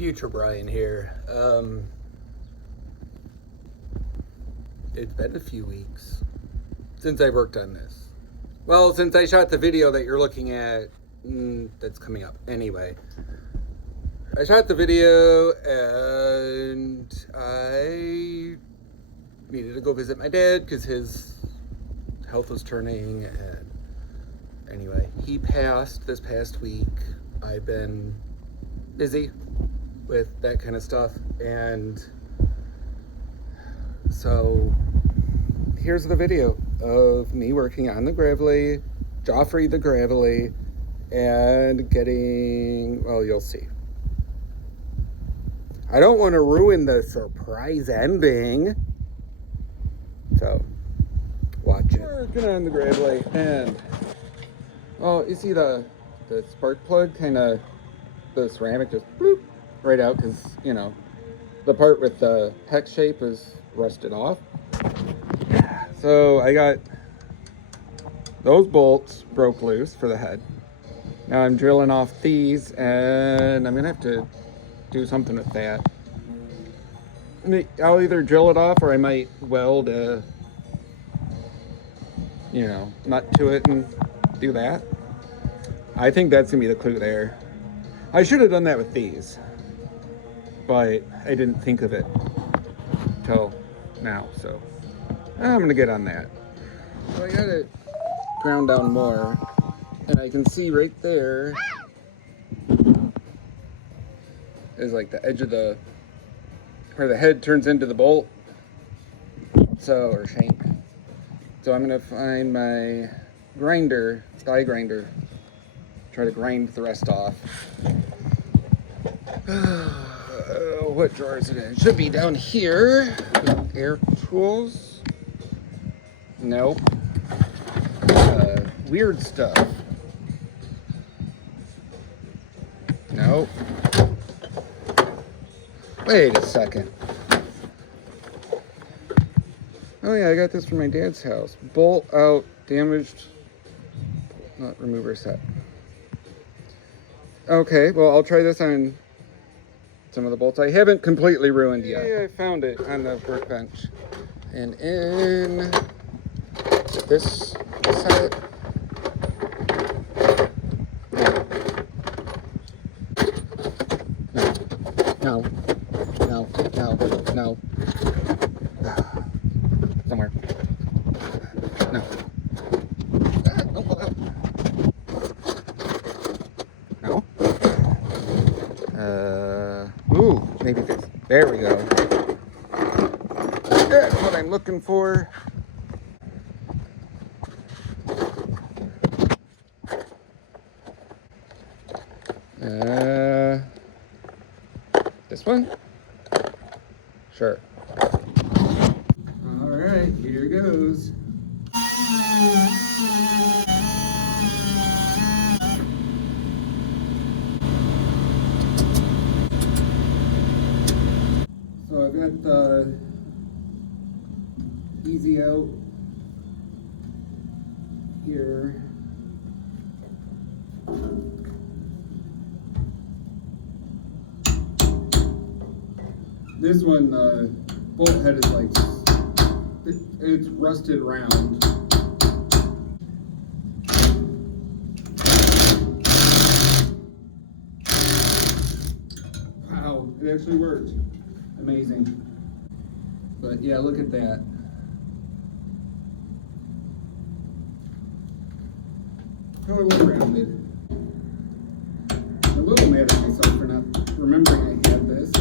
Future Brian here. It's been a few weeks since I worked on this. Well, since I shot the video that you're looking at, that's coming up. Anyway, I shot the video and I needed to go visit my dad because his health was turning. And anyway, he passed this past week. I've been busy with that kind of stuff, and so here's the video of me working on the Gravely, Joffrey the Gravely, and getting, well, you'll see. I don't want to ruin the surprise ending, so watch it. Working on the Gravely, and well, you see the spark plug kind of, the ceramic just bloop right out because, you know, the part with the hex shape is rusted off. So I got those bolts broke loose for the head. Now I'm drilling off these, and I'm gonna have to do something with that. I'll either drill it off or I might weld a, you know, nut to it and do that. I think that's gonna be the clue there. I should have done that with these, but I didn't think of it till now, so I'm gonna get on that. So I got it ground down more, and I can see right there is like the edge of the, where the head turns into the bolt, so, or shank. So I'm gonna find my grinder, die grinder, try to grind the rest off. What drawer is it in? It should be down here. Air tools. Nope. Weird stuff. Nope. Wait a second. Oh yeah, I got this from my dad's house. Bolt out, damaged, not remover set. Okay, well, I'll try this on some of the bolts I haven't completely ruined yet. Yeah, I found it on the workbench. And in this set. No. Somewhere. No. Don't pull out. No. Ooh, maybe this. There we go. That's what I'm looking for. This one? Sure. All right, here goes. So I've got the easy out here. This one, bolt head is like, it's rusted round. Wow, it actually worked. Amazing. But yeah, look at that. I'm a little rounded. I'm a little mad at myself for not remembering I had this.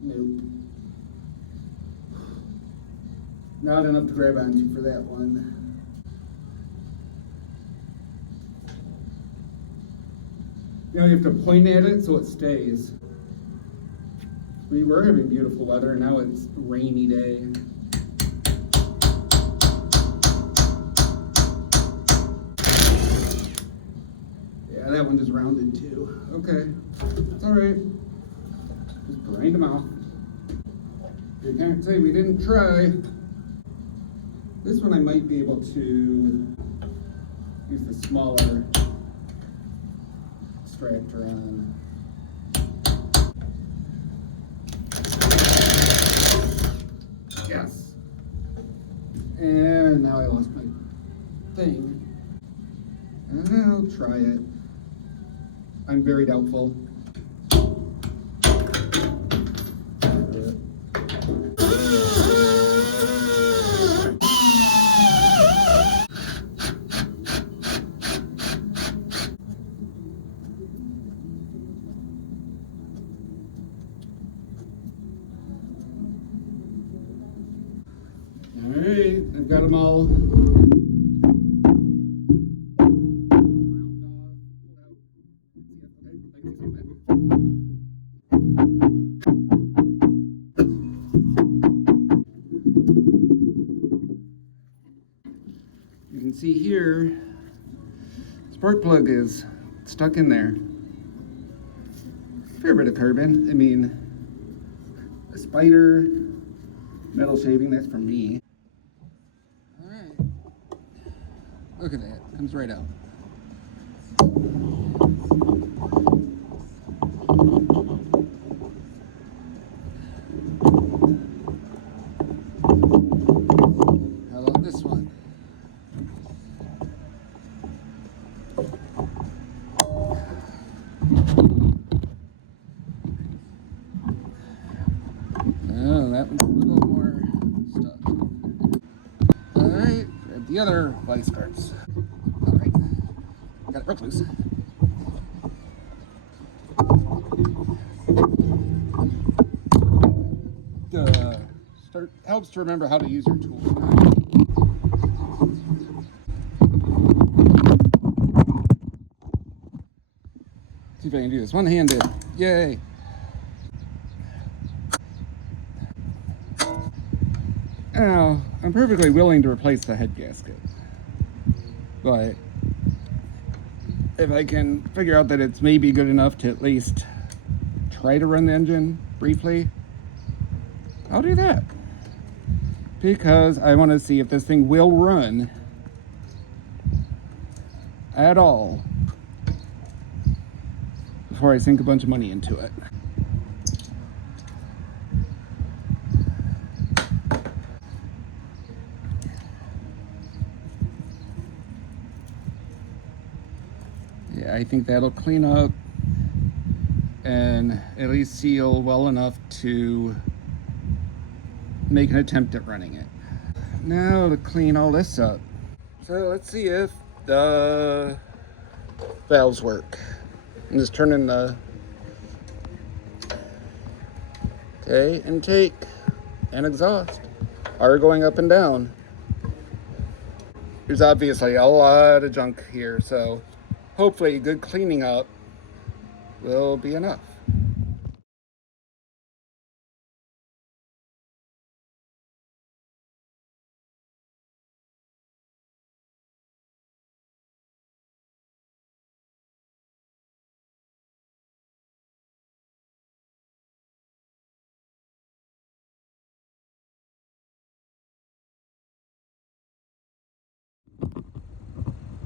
Nope. Not enough to grab onto for that one. You know, you have to point at it so it stays. We were having beautiful weather, and now it's a rainy day. Yeah, that one is rounded too. Okay, it's all right. Just grind them out. You can't say we didn't try. This one I might be able to smaller extractor on. Yes. And now I lost my thing. I'll try it. I'm very doubtful. All right, I've got them all. You can see here, spark plug is stuck in there. Fair bit of carbon. I mean, a spider, metal shaving, that's for me. All right, look at that, comes right out. How about this one? Oh, that one's a little more stuck. All right, grab the other vice grips. All right, got it broke loose. Helps to remember how to use your tools. See if I can do this one-handed. Yay! Now, I'm perfectly willing to replace the head gasket, but if I can figure out that it's maybe good enough to at least try to run the engine briefly, I'll do that. Because I want to see if this thing will run at all before I sink a bunch of money into it. Yeah, I think that'll clean up and at least seal well enough to make an attempt at running it. Now to clean all this up. So let's see if the valves work. I'm just turning the intake and exhaust are going up and down. There's obviously a lot of junk here, so hopefully good cleaning up will be enough.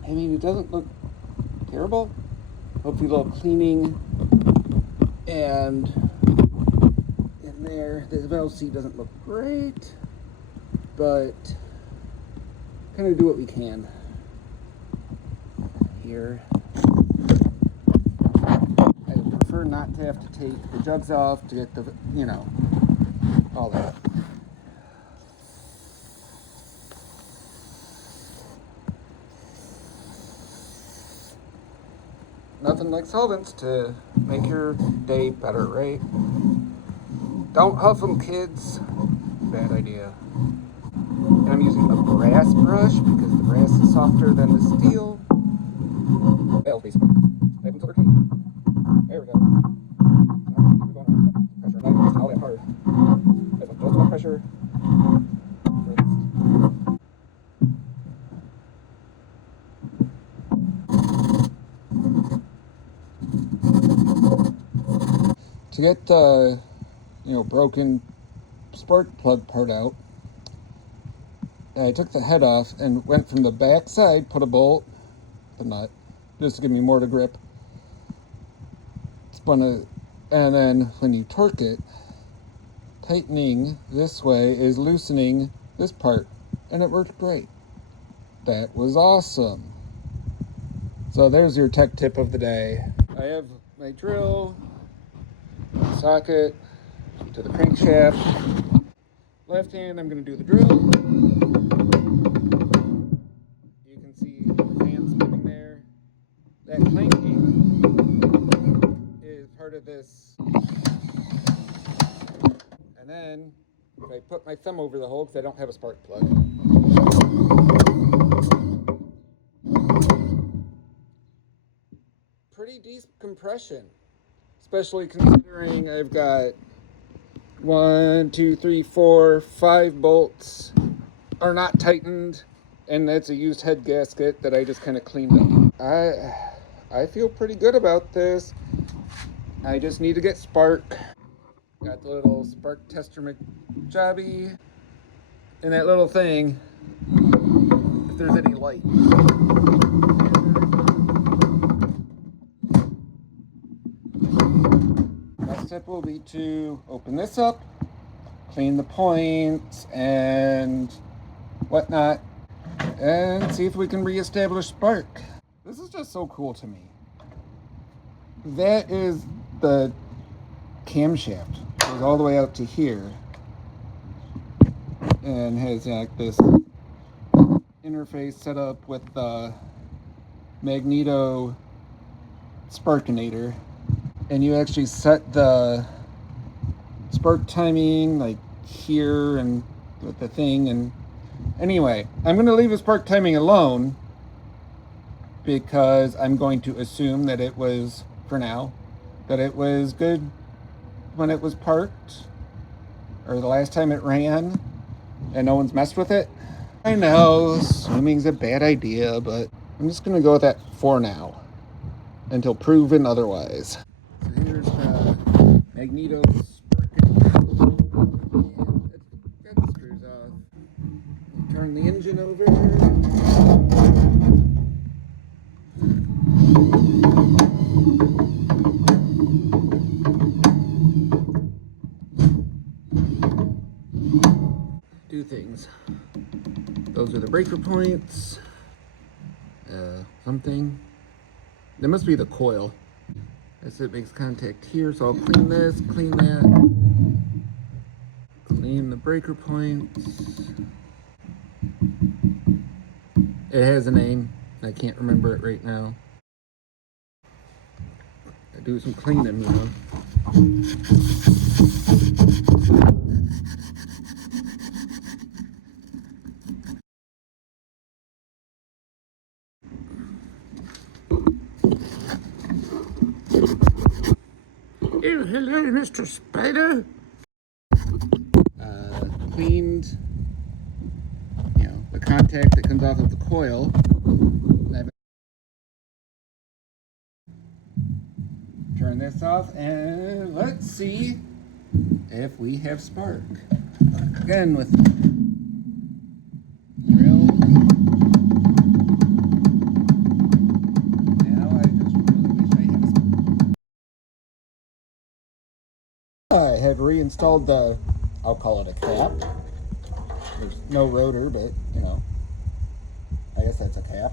I mean, it doesn't look terrible. Hopefully a little cleaning and in there. The valve seat doesn't look great, but kind of do what we can here. I would prefer not to have to take the jugs off to get the, all that. Nothing like solvents to make your day better, right? Don't huff them, kids. Bad idea. And I'm using a brass brush because the brass is softer than the steel. Valve, basically. I have them till they're clean. There we go. Now we're going around pressure. Not all that hard. Just enough pressure. To get the broken spark plug part out, I took the head off and went from the back side, put a bolt the nut, just to give me more to grip. And then when you torque it, tightening this way is loosening this part, and it worked great. That was awesome. So there's your tech tip of the day. I have my drill socket to the crankshaft. Left hand, I'm going to do the drill. You can see the fan spinning there. That clanking is part of this. And then if I put my thumb over the hole, because I don't have a spark plug, pretty decent compression, especially considering I've got 1, 2, 3, 4, 5 bolts are not tightened, and that's a used head gasket that I just kind of cleaned up. I feel pretty good about this. I just need to get spark. Got the little spark tester McJobby and that little thing, if there's any light. Next step will be to open this up, clean the points and whatnot, and see if we can reestablish spark. This is just so cool to me. That is the camshaft. It goes all the way out to here and has like this interface set up with the magneto sparkinator, and you actually set the spark timing like here and with the thing. And anyway, I'm going to leave the spark timing alone because I'm going to assume that it was, for now, that it was good when it was parked or the last time it ran and no one's messed with it. I know swimming's a bad idea, but I'm just going to go with that for now until proven otherwise. So here's the magneto spark. Got the screws off. Turn the engine over. Do things. Those are the breaker points. Something. That must be the coil. As it makes contact here, so I'll clean this, clean that. Clean the breaker points. It has a name. I can't remember it right now. I do some cleaning, you know. Oh, hello, Mr. Spider. Cleaned, you know, the contact that comes off of the coil. Turn this off and let's see if we have spark. Again with drill. Now I just really wish I had I have reinstalled the, I'll call it a cap. There's no rotor, but you know, I guess that's a cap.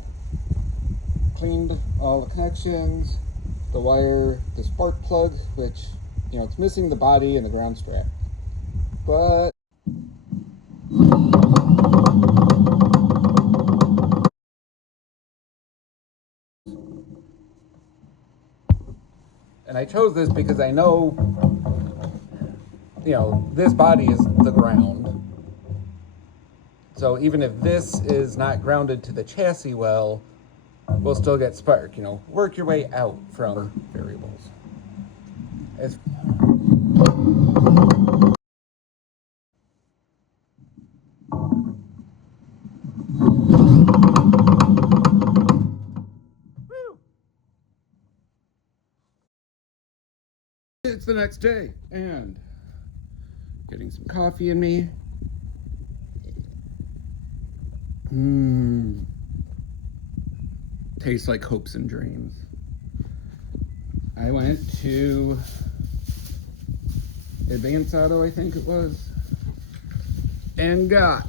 Cleaned all the connections, the wire, the spark plug, which, you know, it's missing the body and the ground strap. But and I chose this because I know, you know, this body is the ground. So even if this is not grounded to the chassis well, we'll still get spark. You know, work your way out from variables. It's the next day, and getting some coffee in me. tastes like hopes and dreams. I went to Advance Auto, I think it was, and got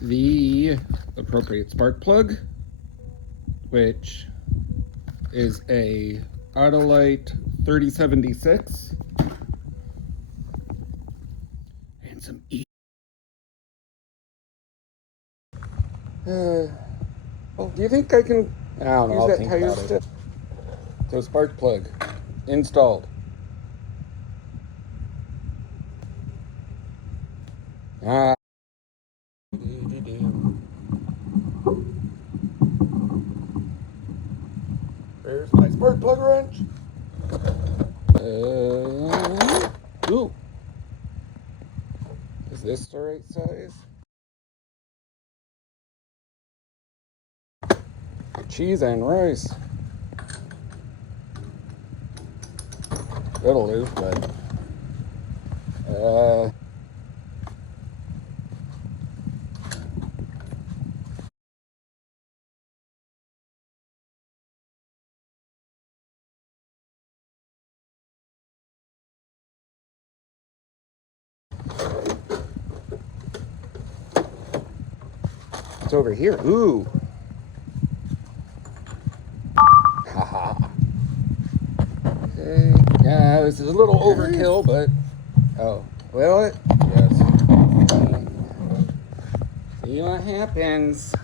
the appropriate spark plug, which is a Autolite 3076, and some do you think I can I don't know, use I'll that think tire about it. stick? So spark plug installed. Where's my spark plug wrench? Ooh. Is this the right size? Cheese and rice. That'll do, but it's over here. Ooh. Haha. Okay. Yeah, this is a little overkill, but oh, will it? Yes. See what happens.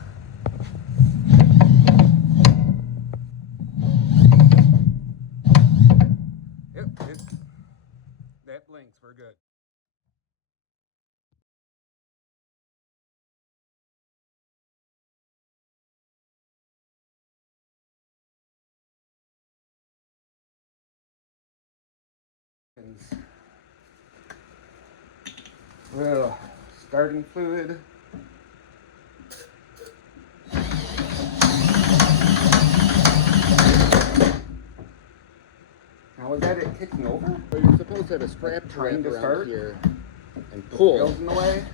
Yep, that blinks. We're good. Well, starting fluid. Now was that it kicking over? But you're supposed to have a strap Trying to around start here and the pull. wheels in the way.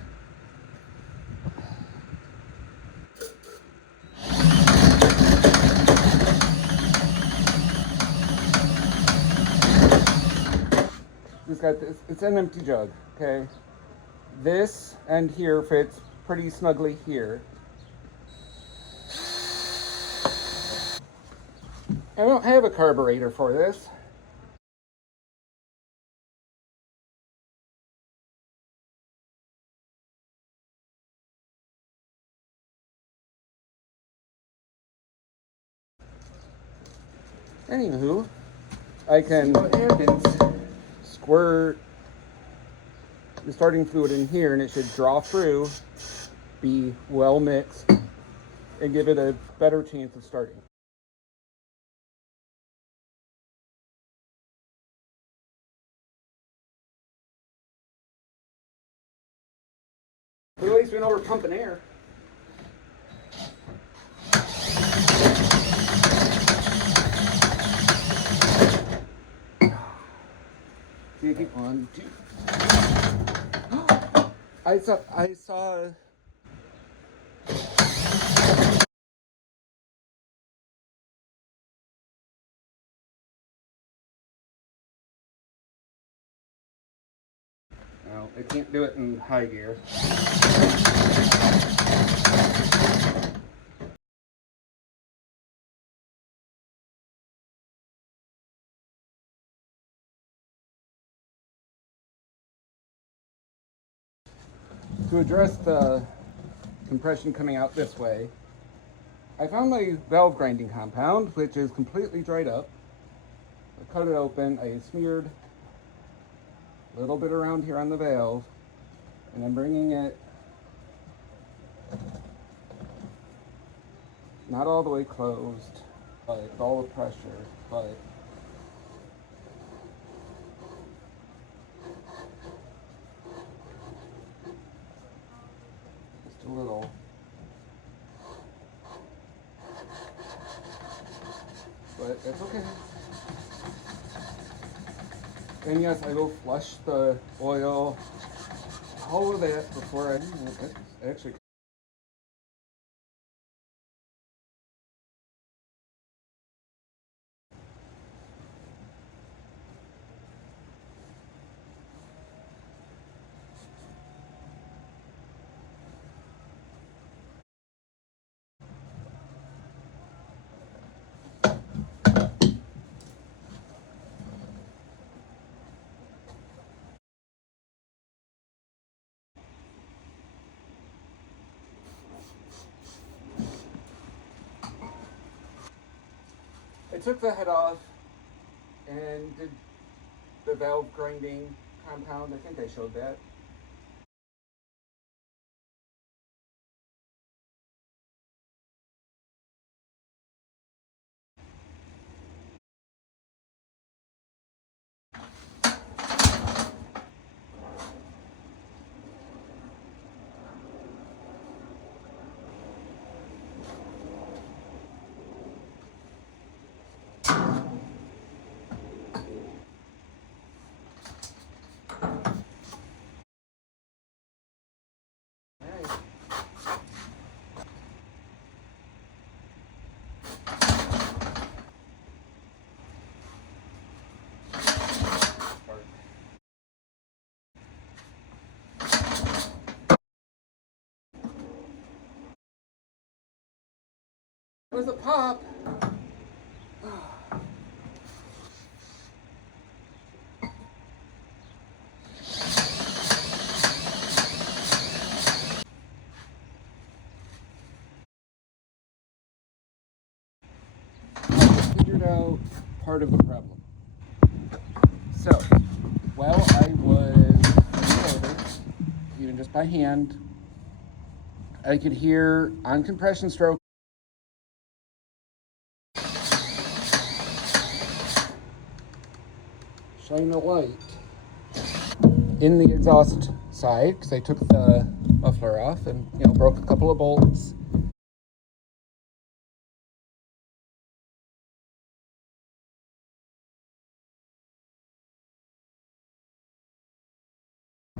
It's got this. It's an empty jug. Okay. This end here fits pretty snugly here. I don't have a carburetor for this. Anywho, I can squirt the starting fluid in here and it should draw through, be well mixed, and give it a better chance of starting. But at least we know we're pumping air. See, keep on, two. I saw. No, I can't do it in high gear. To address the compression coming out this way, I found my valve grinding compound, which is completely dried up. I cut it open, I smeared a little bit around here on the valve, and I'm bringing it not all the way closed, but all the pressure, but just a little. But it's okay. And yes, I will flush the oil, all of that before I, it's actually I took the head off and did the valve grinding compound. I think I showed that. It was a pop. Figured out part of the problem. So, while I was in the motor, even just by hand, I could hear on compression stroke shine a light in the exhaust side because I took the muffler off and broke a couple of bolts.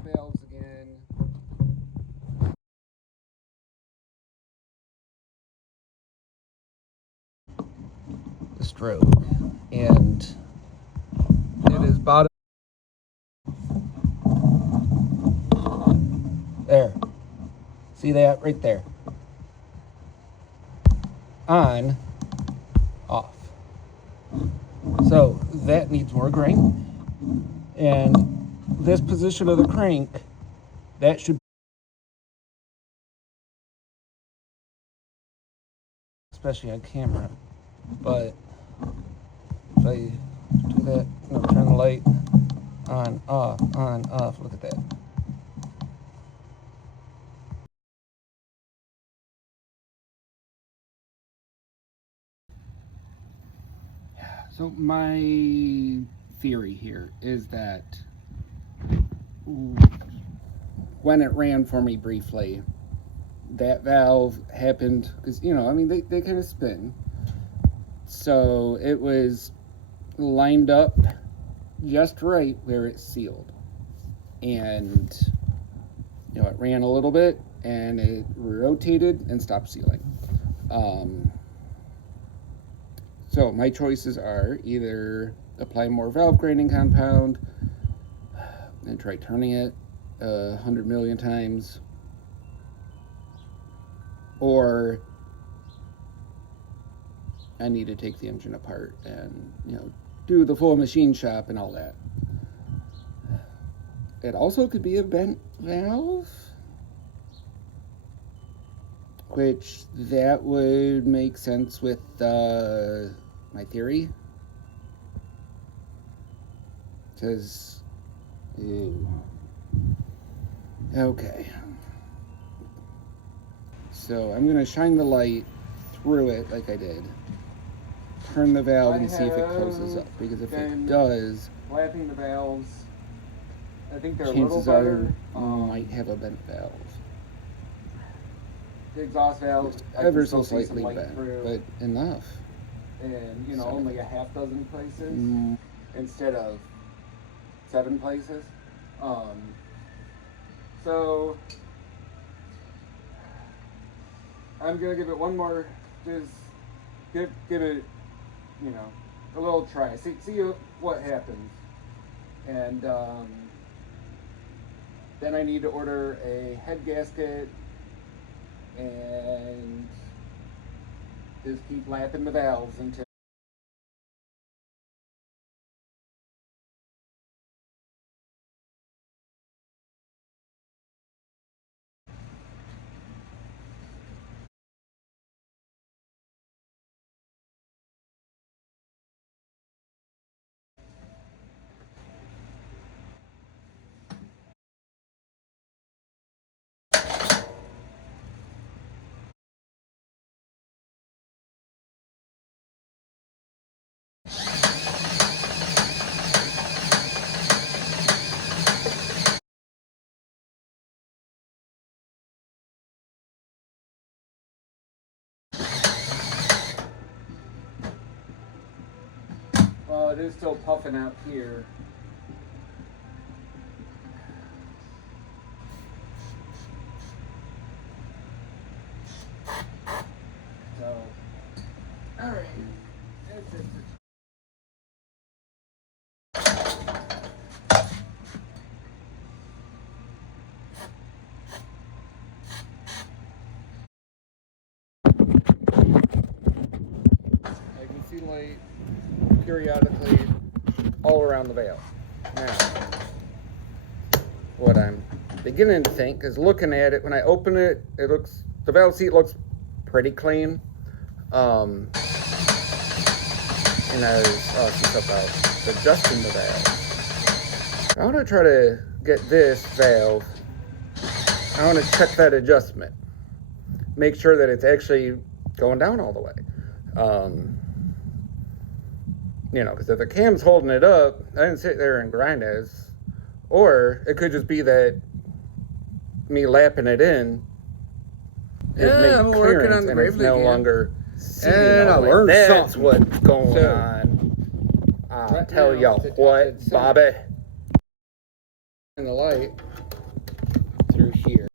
Valves again. The stroke, and it is bottom. There. See that right there. On, off. So that needs more grain. And this position of the crank, that should, especially on camera. But if I do that, turn the light on, off, look at that. So my theory here is that when it ran for me briefly, that valve happened because they kind of spin, so it was lined up just right where it's sealed, and it ran a little bit and it rotated and stopped sealing. So my choices are either apply more valve grinding compound and try turning it 100 million times, or I need to take the engine apart and do the full machine shop and all that. It also could be a bent valve, which that would make sense with my theory, because okay, so I'm gonna shine the light through it like I did, turn the valve and see if it closes up, because if it does, flapping the valves, I think they're chances are might have a bent valve. The exhaust valve ever so slightly bent, but enough. And so, only a half dozen places instead of 7 places. So I'm gonna give it one more, just give it, a little try. See what happens, and then I need to order a head gasket and just keep lapping the valves until No, it is still puffing out here. So, all right. I can see light periodically all around the valve. Now, what I'm beginning to think is looking at it, when I open it, the valve seat looks pretty clean. And I was some stuff out adjusting the valve. I want to try to get this valve. I want to check that adjustment. Make sure that it's actually going down all the way. You know, because if the cam's holding it up, I didn't sit there and grind as. Or it could just be that me lapping it in is I'm working on the and it's gravely no again. longer seating And I all the way. learned That's something. what's going So, on. I'll right tell now, you it's at what, the Bobby. And the light through here.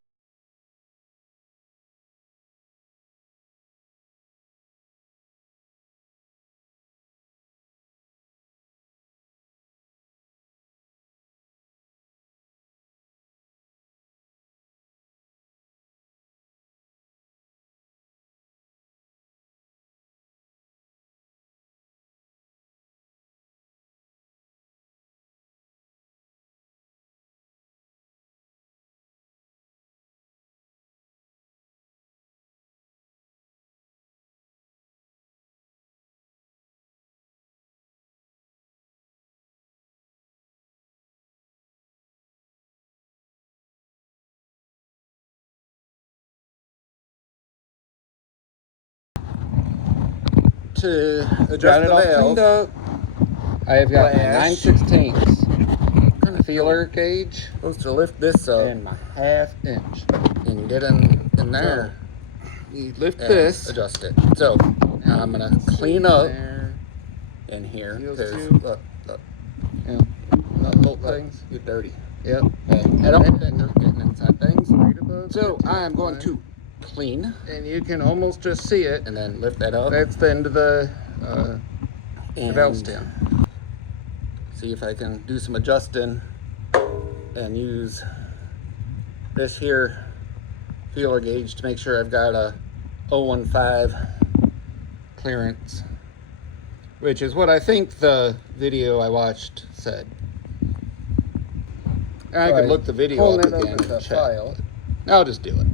To adjust the valve, up. I have got my Flash. 9/16 feeler gauge Supposed to lift this up and my 1/2 inch. and get in there. You lift And this. adjust it. So now I'm gonna clean up in here Feels because too- look, Yeah. Little look, things. you're dirty. Yep. And I don't want that dirt getting inside things. So I am going to clean and you can almost just see it. and then lift that up. That's the end of the valve and stem. see if I can do some adjusting and use this here feeler gauge to make sure I've got a 015 Clearance, which is what I think the video I watched said. And I could look the video Pulling up it up again as a and check. file. I'll just do it.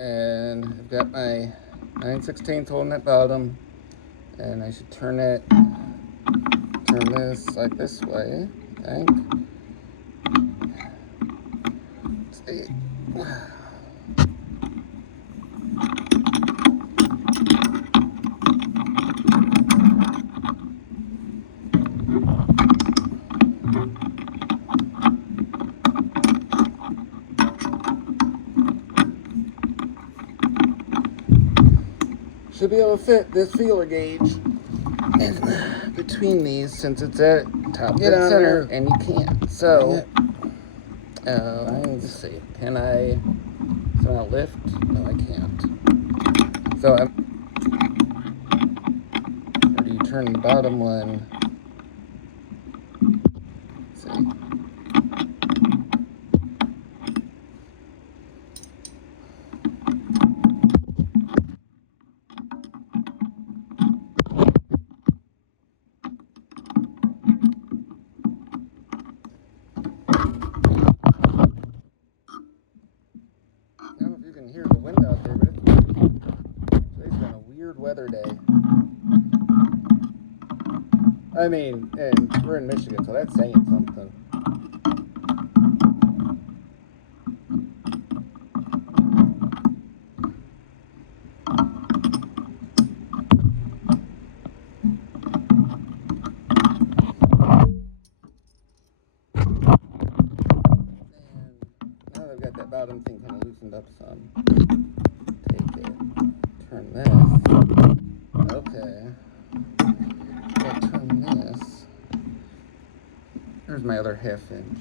And I've got my 9/16 holding at bottom, and I should turn this like this way, I think. Let's see. Should be able to fit this feeler gauge in between these since it's at top Get dead on center, there. and you can't. So, Let's let's see. Can I somehow lift? No, I can't. So, or do you turn the bottom one? Let's see. I don't know if you can hear the wind out there, but today's been a weird weather day. I mean, and we're in Michigan, so that's saying something. And now that I've got that bottom thing kind of loosened up some, take it, turn this. Okay. I'll turn this. my other 1/2 inch.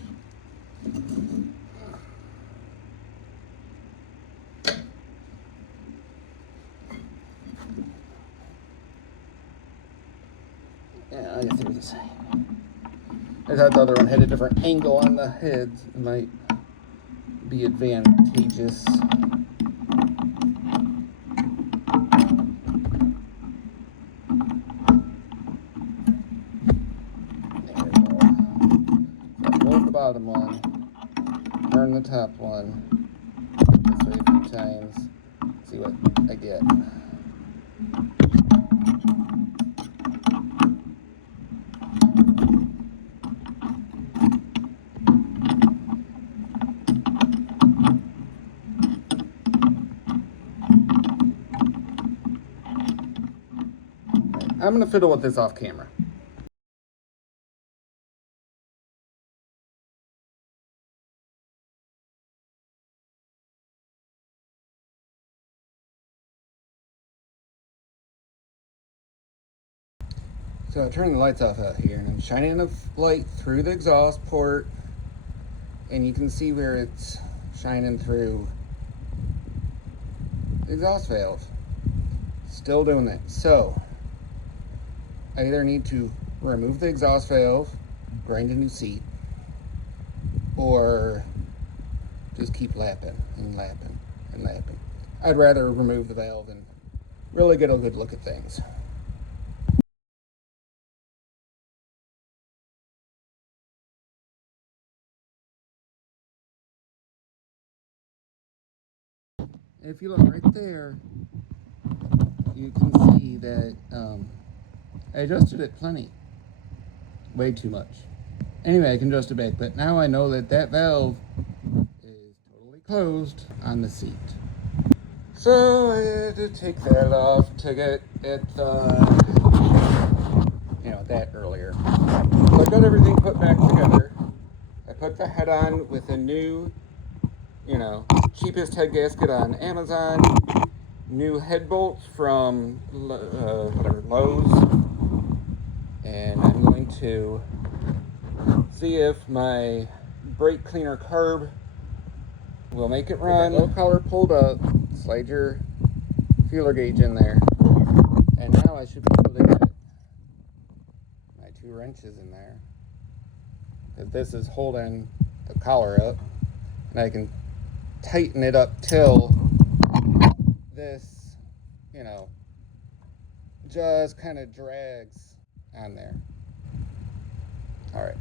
Yeah, I guess they're the same. I thought the other one had a different angle on the heads. It might be advantageous. Hold the bottom one, turn the top one this way a few times, see what I get. I'm gonna fiddle with this off camera. So I turned the lights off out here and I'm shining a light through the exhaust port, and you can see where it's shining through the exhaust valve. Still doing that. So I either need to remove the exhaust valve, grind a new seat, or just keep lapping and lapping and lapping. I'd rather remove the valve and really get a good look at things. If you look right there, you can see that I adjusted it plenty. Way too much. Anyway, I can adjust it back, but now I know that that valve is totally closed on the seat. So I had to take that off to get it, that earlier. So I got everything put back together. I put the head on with a new, cheapest head gasket on Amazon. New head bolts from Lowe's. And I'm going to see if my brake cleaner carb will make it run. Low collar pulled up, slide your feeler gauge in there, and now I should be able to get my 2 wrenches in there, because this is holding the collar up, and I can tighten it up till this, just kind of drags on there. All right.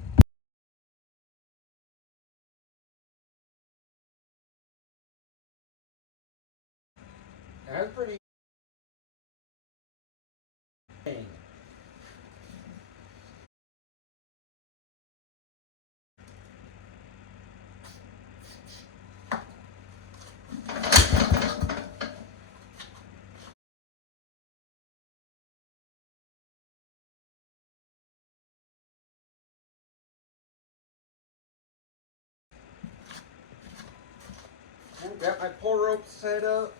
That's pretty. Got my pull rope set up.